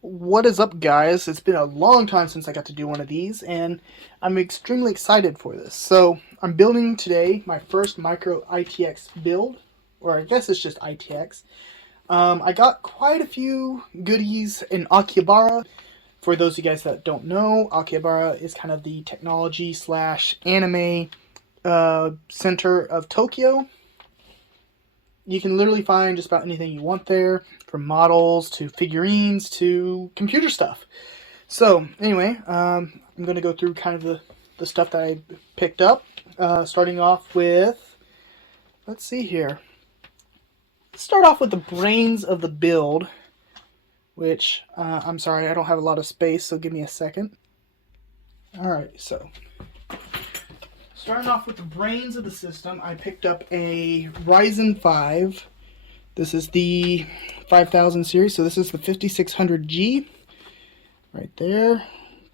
What is up, guys? It's been a long time since I got to do one of these, and I'm extremely excited for this. So, I'm building today my first micro ITX build, or I guess it's just ITX. I got quite a few goodies in Akihabara. For those of you guys that don't know, Akihabara is kind of the technology slash anime center of Tokyo. You can literally find just about anything you want there, from models to figurines to computer stuff. So anyway, I'm going to go through kind of the stuff that I picked up, starting off with, let's see here. Let's start off with the brains of the build, which, I'm sorry, I don't have a lot of space, so give me a second. Alright, so starting off with the brains of the system, I picked up a Ryzen 5. This is the 5000 series, so this is the 5600G right there.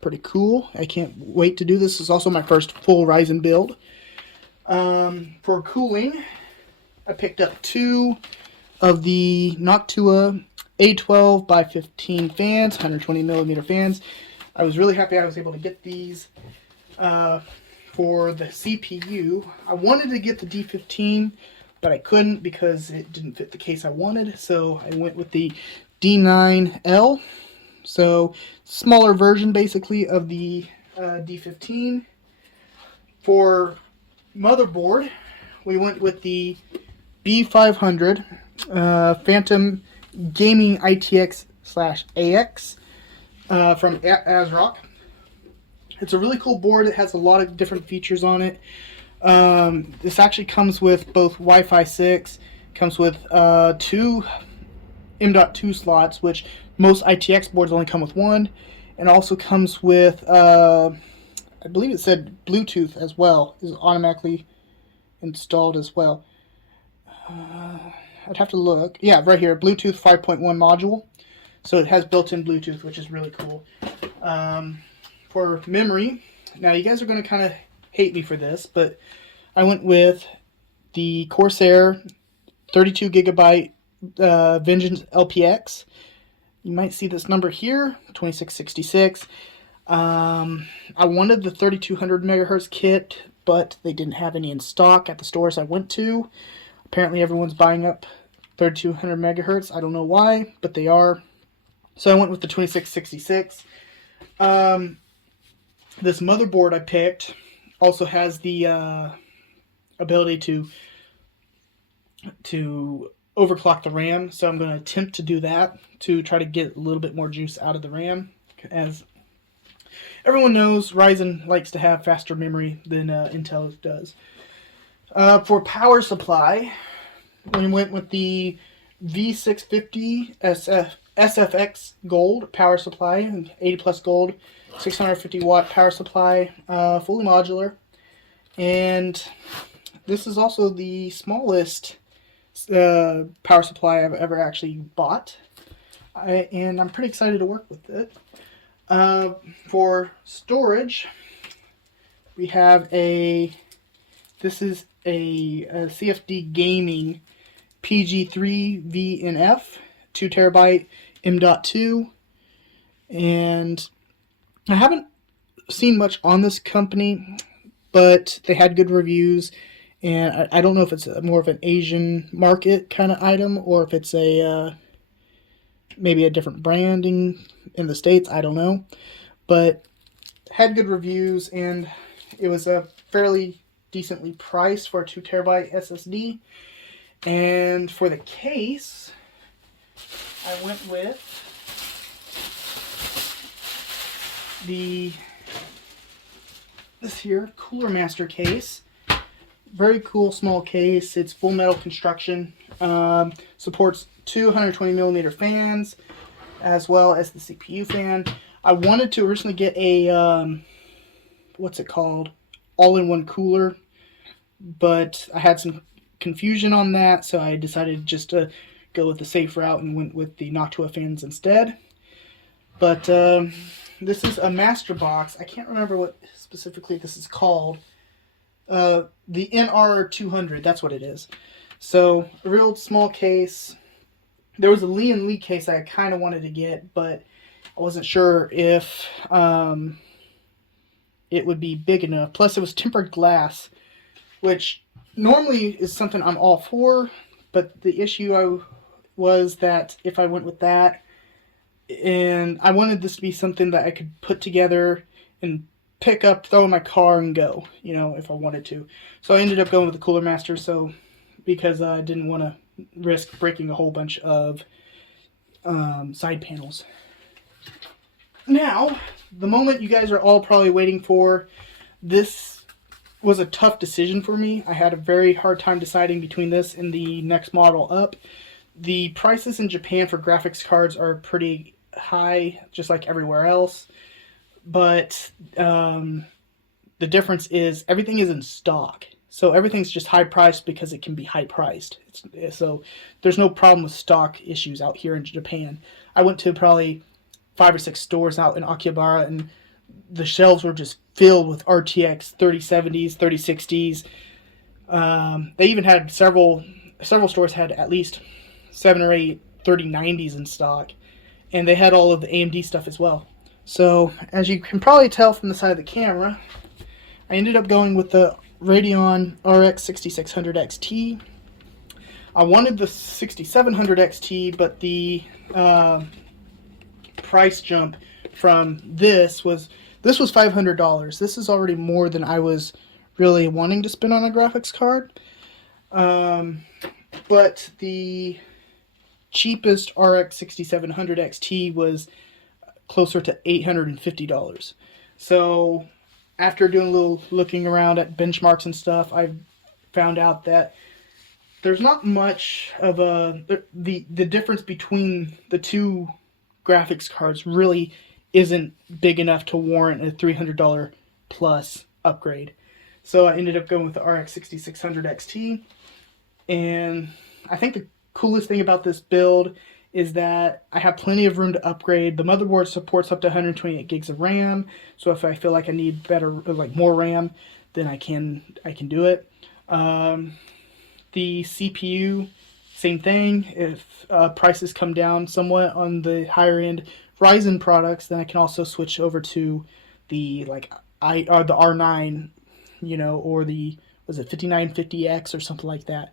Pretty cool. I can't wait to do this. This is also my first full Ryzen build. For cooling, I picked up two of the Noctua A12 by 15 fans, 120mm fans. I was really happy I was able to get these. For the CPU, I wanted to get the D15, but I couldn't because it didn't fit the case I wanted, so I went with the D9L. So, smaller version basically of the D15. For motherboard, we went with the B500 Phantom Gaming ITX/AX from ASRock. It's a really cool board. It has a lot of different features on it. This actually comes with both Wi-Fi 6, comes with two M.2 slots, which most ITX boards only come with one, and also comes with, I believe it said Bluetooth as well, is automatically installed as well. I'd have to look. Yeah, right here, Bluetooth 5.1 module. So it has built-in Bluetooth, which is really cool. For memory, now you guys are going to kind of hate me for this, but I went with the Corsair 32GB Vengeance LPX. You might see this number here, 2666. I wanted the 3200 megahertz kit, but they didn't have any in stock at the stores I went to. Apparently everyone's buying up 3200 megahertz. I don't know why, but they are. So I went with the 2666. This motherboard I picked also has the ability to overclock the RAM, so I'm going to attempt to do that to try to get a little bit more juice out of the RAM. As everyone knows, Ryzen likes to have faster memory than Intel does. For power supply, we went with the V650 SFX Gold power supply, 80 plus gold, 650 watt power supply, fully modular. And this is also the smallest power supply I've ever actually bought. And I'm pretty excited to work with it. For storage, we have this is a CFD Gaming PG3 VNF, 2 terabyte M.2, and I haven't seen much on this company, but they had good reviews, and I don't know if it's more of an Asian market kind of item or if it's a maybe a different branding in the States. I don't know, but had good reviews, and it was a fairly decently priced for a 2 terabyte SSD. And for the case, I went with this here Cooler Master case. Very cool small case. It's full metal construction. Supports 220mm fans as well as the CPU fan. I wanted to originally get a what's it called, all-in-one cooler, but I had some confusion on that, so I decided just to go with the safe route and went with the Noctua fans instead. But this is a master box. I can't remember what specifically this is called. The NR200, that's what it is. So a real small case, There was a Lee case I kind of wanted to get, but I wasn't sure if it would be big enough. Plus, it was tempered glass, which normally is something I'm all for, but the issue was that if I went with that, and I wanted this to be something that I could put together and pick up, throw in my car, and go, if I wanted to. So I ended up going with the Cooler Master, because I didn't want to risk breaking a whole bunch of side panels. Now, the moment you guys are all probably waiting for, this was a tough decision for me. I had a very hard time deciding between this and the next model up. The prices in Japan for graphics cards are pretty high, just like everywhere else. But the difference is everything is in stock. So everything's just high priced because it can be high priced. So there's no problem with stock issues out here in Japan. I went to probably 5 or 6 stores out in Akihabara, and the shelves were just filled with RTX 3070s, 3060s. They even had several stores had at least 7 or 8 3090s in stock, and they had all of the AMD stuff as well. So as you can probably tell from the side of the camera, I ended up going with the Radeon RX 6600 XT. I wanted the 6700 XT, but the price jump from this was $500. This is already more than I was really wanting to spend on a graphics card. But the cheapest RX 6700 XT was closer to $850. So after doing a little looking around at benchmarks and stuff, I found out that there's not much of the difference between the two graphics cards really isn't big enough to warrant a $300 plus upgrade. So I ended up going with the RX 6600 XT, and I think the coolest thing about this build is that I have plenty of room to upgrade. The motherboard supports up to 128 gigs of RAM, so if I feel like I need more RAM, then I can do it. The CPU, same thing. If prices come down somewhat on the higher end Ryzen products, then I can also switch over to the the R9, or the 5950X or something like that.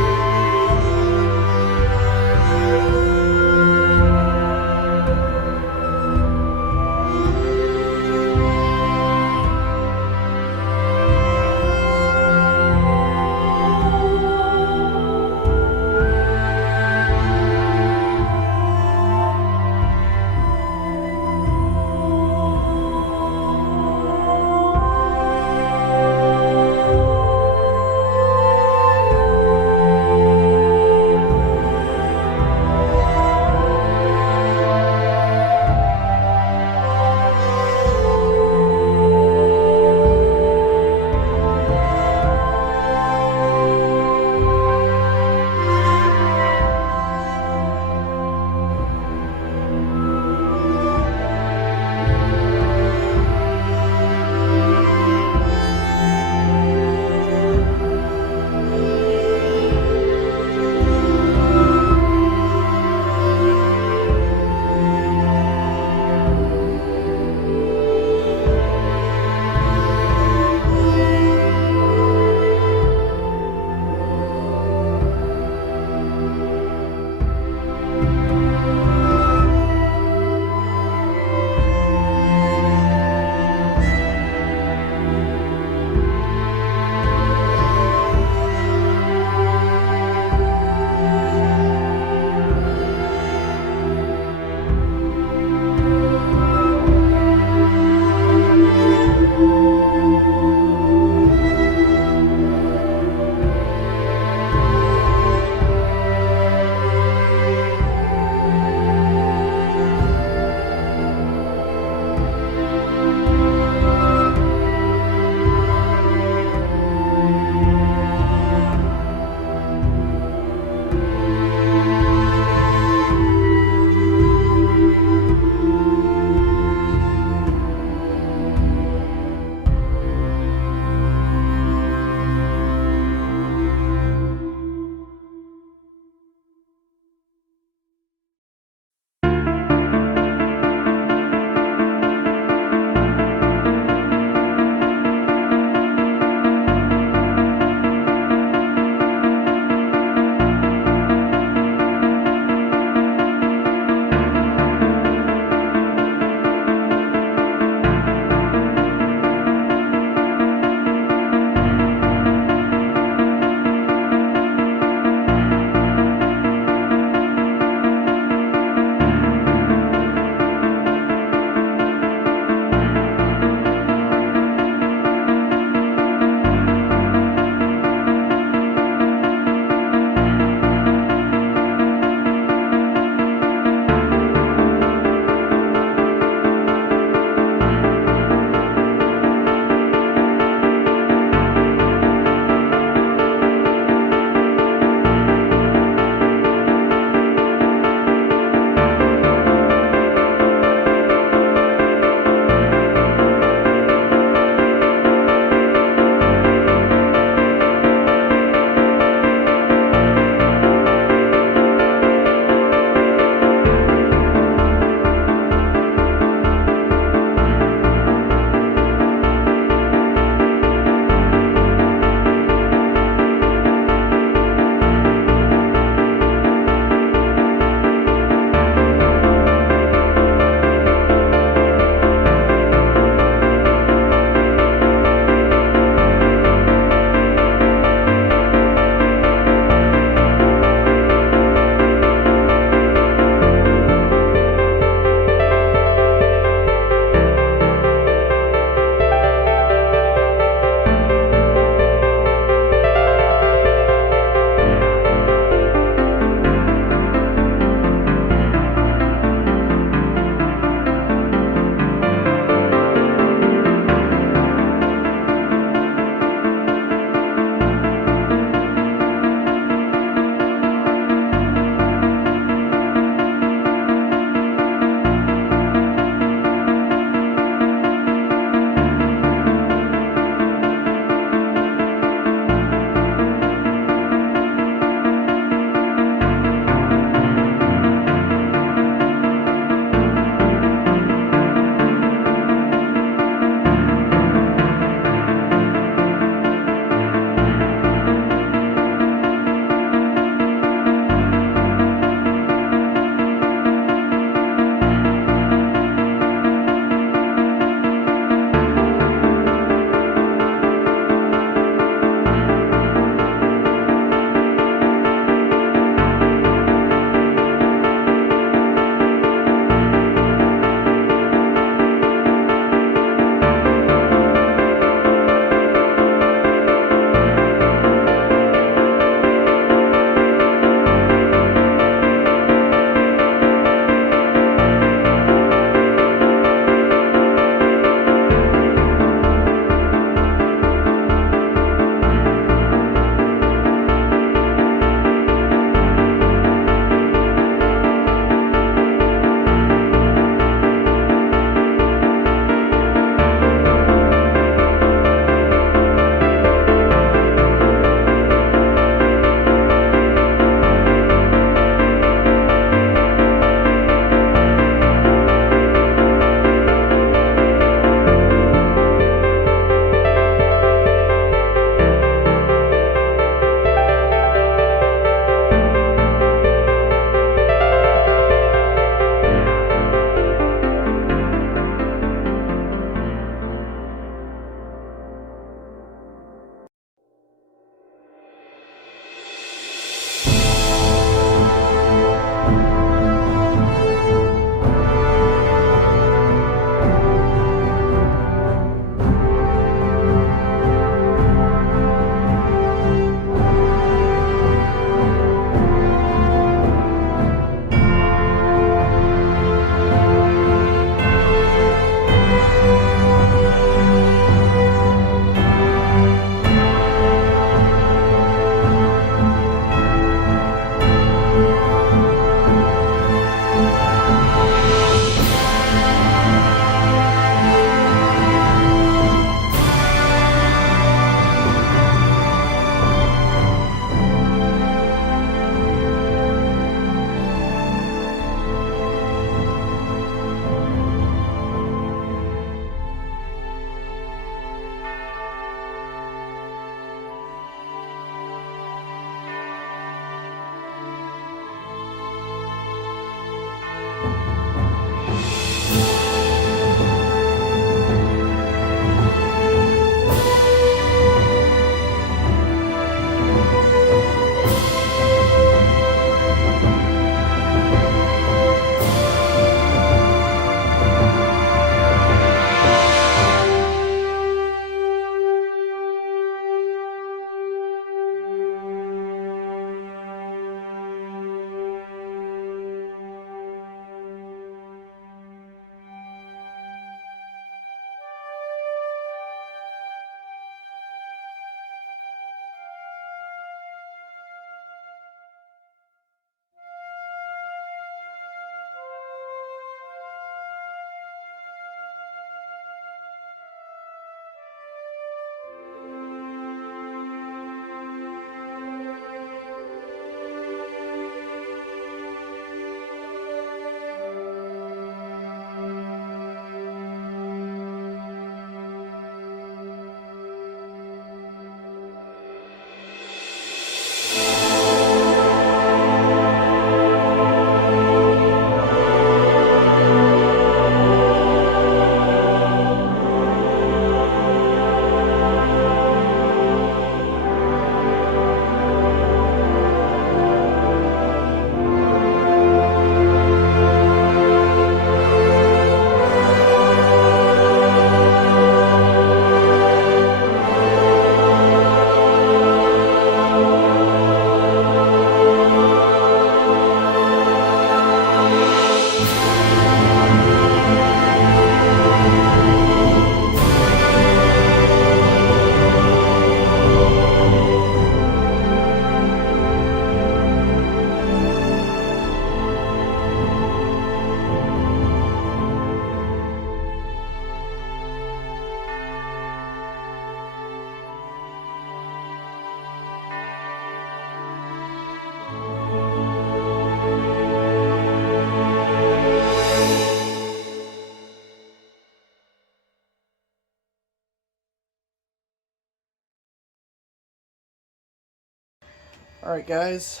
Alright guys,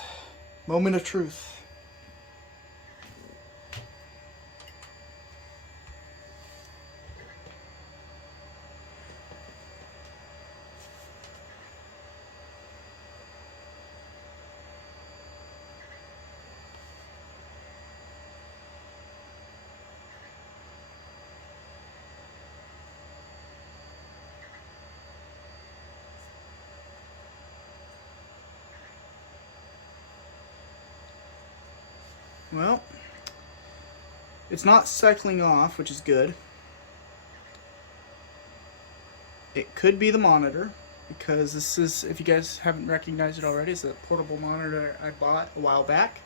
moment of truth. Well, it's not cycling off, which is good. It could be the monitor, because this is, if you guys haven't recognized it already, it's a portable monitor I bought a while back.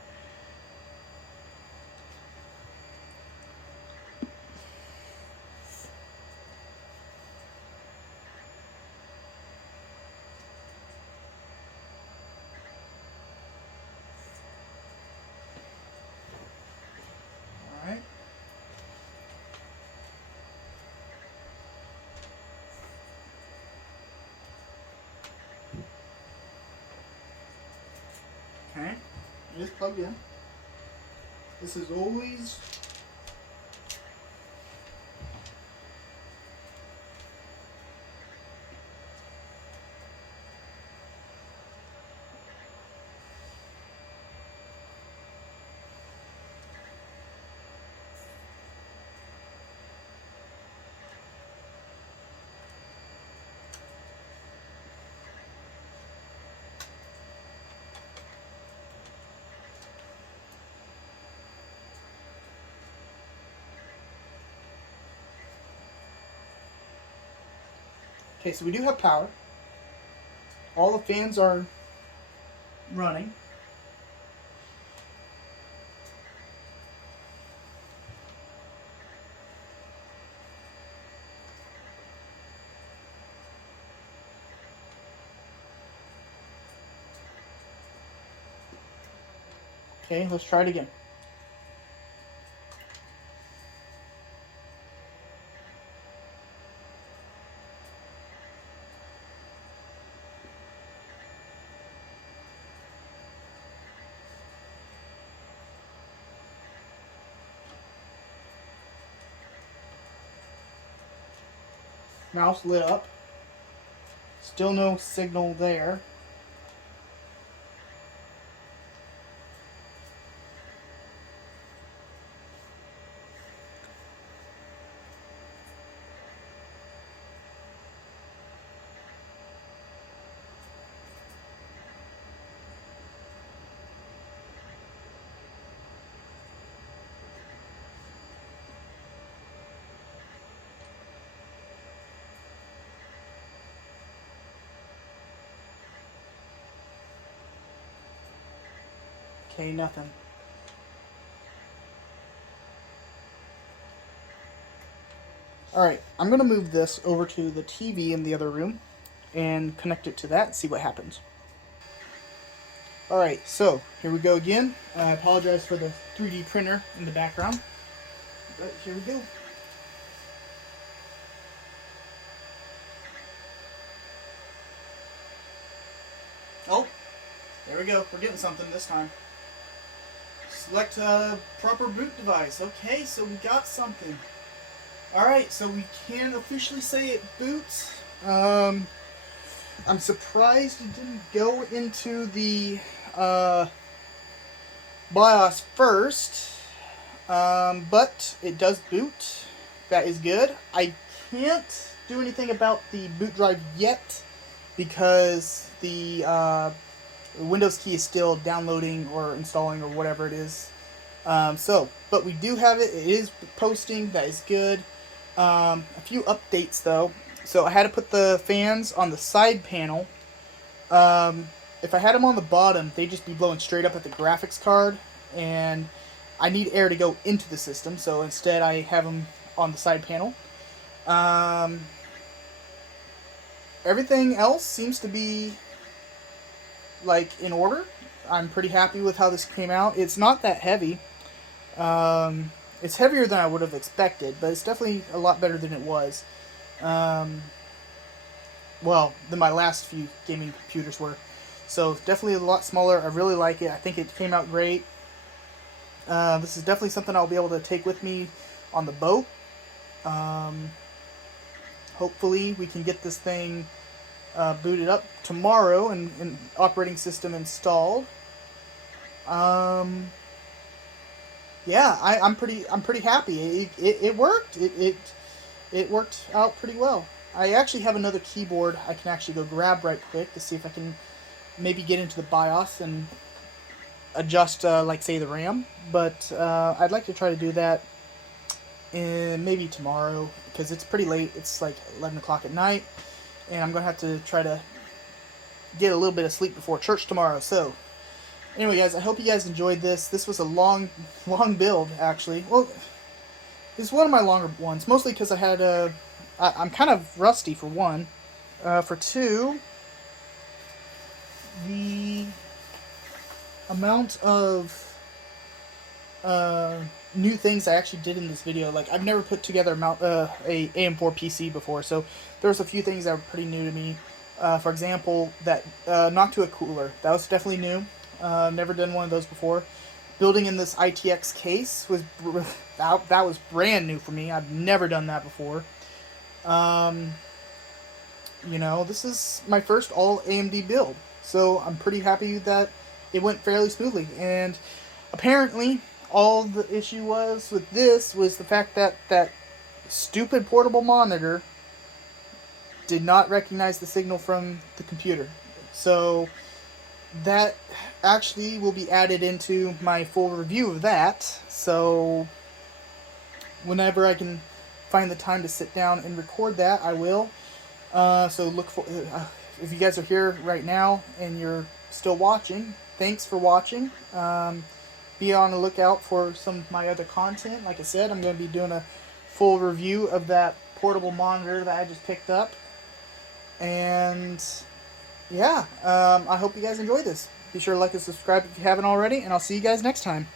Alright. Okay, it is plugged in. This is always okay, so we do have power. All the fans are running. Okay, let's try it again. Mouse lit up. Still no signal there. Okay, nothing. Alright, I'm going to move this over to the TV in the other room and connect it to that and see what happens. Alright, so here we go again. I apologize for the 3D printer in the background, but here we go. Oh, there we go. We're getting something this time. Select proper boot device. Okay, so we got something. Alright, so we can officially say it boots. I'm surprised it didn't go into the BIOS first, but it does boot. That is good. I can't do anything about the boot drive yet because the Windows key is still downloading or installing or whatever it is. But we do have it. It is posting. That is good. A few updates though. So I had to put the fans on the side panel. If I had them on the bottom, they'd just be blowing straight up at the graphics card, and I need air to go into the system, so instead I have them on the side panel. Everything else seems to be like in order. I'm pretty happy with how this came out. It's not that heavy. It's heavier than I would have expected, but it's definitely a lot better than it was. Well, than my last few gaming computers were. So definitely a lot smaller. I really like it. I think it came out great. This is definitely something I'll be able to take with me on the boat. Hopefully we can get this thing booted up tomorrow and operating system installed. Yeah, I'm pretty happy. It worked. It worked out pretty well. I actually have another keyboard I can actually go grab right quick to see if I can maybe get into the BIOS and adjust, like, say, the RAM. But I'd like to try to do that maybe tomorrow, because it's pretty late. It's like 11 o'clock at night, and I'm going to have to try to get a little bit of sleep before church tomorrow. So, anyway, guys, I hope you guys enjoyed this. This was a long build, actually. Well, it's one of my longer ones, mostly because I'm kind of rusty, for one. For two, the amount of new things I actually did in this video. Like, I've never put together a AM4 PC before, so there's a few things that were pretty new to me. For example, that Noctua cooler. That was definitely new. Never done one of those before. Building in this ITX case was that was brand new for me. I've never done that before. You know, this is my first all AMD build, so I'm pretty happy that it went fairly smoothly. And apparently, all the issue was with this was the fact that that stupid portable monitor did not recognize the signal from the computer. So that actually will be added into my full review of that. So whenever I can find the time to sit down and record that, I will. So look for if you guys are here right now and you're still watching, thanks for watching. Be on the lookout for some of my other content. Like I said, I'm going to be doing a full review of that portable monitor that I just picked up. And yeah, I hope you guys enjoy this. Be sure to like and subscribe if you haven't already, and I'll see you guys next time.